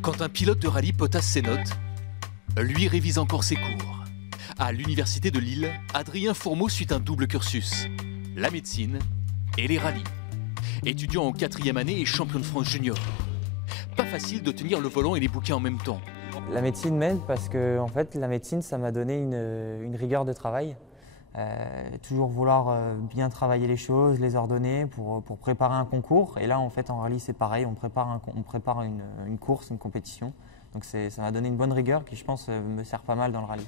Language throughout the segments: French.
Quand un pilote de rallye potasse ses notes, lui révise encore ses cours. À l'université de Lille, Adrien Fourmeau suit un double cursus, la médecine et les rallyes. Étudiant en 4e année et champion de France junior. Pas facile de tenir le volant et les bouquins en même temps. La médecine m'aide parce que en fait, la médecine, ça m'a donné une rigueur de travail. Toujours vouloir bien travailler les choses, les ordonner pour préparer un concours. Et là, en fait, en rallye, c'est pareil, on prépare une course, une compétition. Donc ça m'a donné une bonne rigueur qui, je pense, me sert pas mal dans le rallye.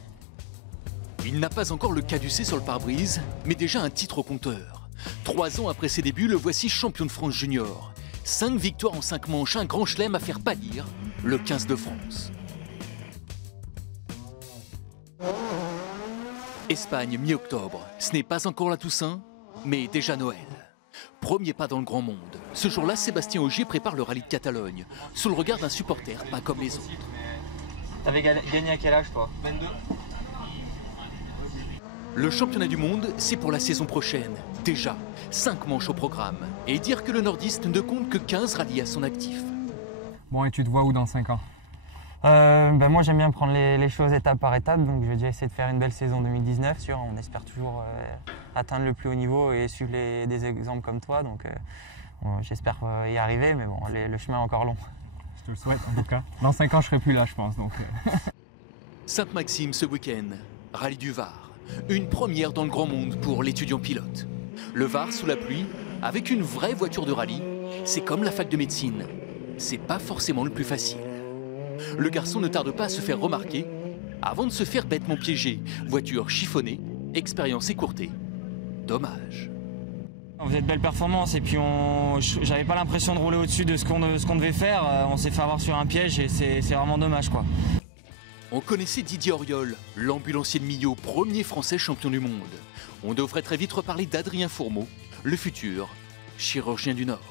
Il n'a pas encore le caducé sur le pare-brise, mais déjà un titre au compteur. 3 ans après ses débuts, le voici champion de France junior. 5 victoires en 5 manches, un grand chelem à faire pâlir le 15 de France. Espagne, mi-octobre. Ce n'est pas encore la Toussaint, mais déjà Noël. Premier pas dans le grand monde. Ce jour-là, Sébastien Ogier prépare le rallye de Catalogne, sous le regard d'un supporter pas comme les autres. T'avais gagné à quel âge, toi? 22. Le championnat du monde, c'est pour la saison prochaine. Déjà, 5 manches au programme. Et dire que le nordiste ne compte que 15 rallyes à son actif. Bon, et tu te vois où dans 5 ans? Moi, j'aime bien prendre les choses étape par étape, donc je vais déjà essayer de faire une belle saison 2019. Sûr, on espère toujours atteindre le plus haut niveau et suivre des exemples comme toi, donc j'espère y arriver, mais bon, le chemin est encore long. Je te le souhaite en tout cas. Dans 5 ans, je serai plus là, je pense. Donc. Sainte-Maxime ce week-end, rallye du Var. Une première dans le grand monde pour l'étudiant pilote. Le Var sous la pluie, avec une vraie voiture de rallye, c'est comme la fac de médecine. C'est pas forcément le plus facile. Le garçon ne tarde pas à se faire remarquer avant de se faire bêtement piéger. Voiture chiffonnée, expérience écourtée. Dommage. On faisait de belles performances et puis j'avais pas l'impression de rouler au-dessus de ce qu'on devait faire. On s'est fait avoir sur un piège et c'est vraiment dommage, quoi. On connaissait Didier Auriol, l'ambulancier de Millau, premier français champion du monde. On devrait très vite reparler d'Adrien Fourmeau, le futur chirurgien du Nord.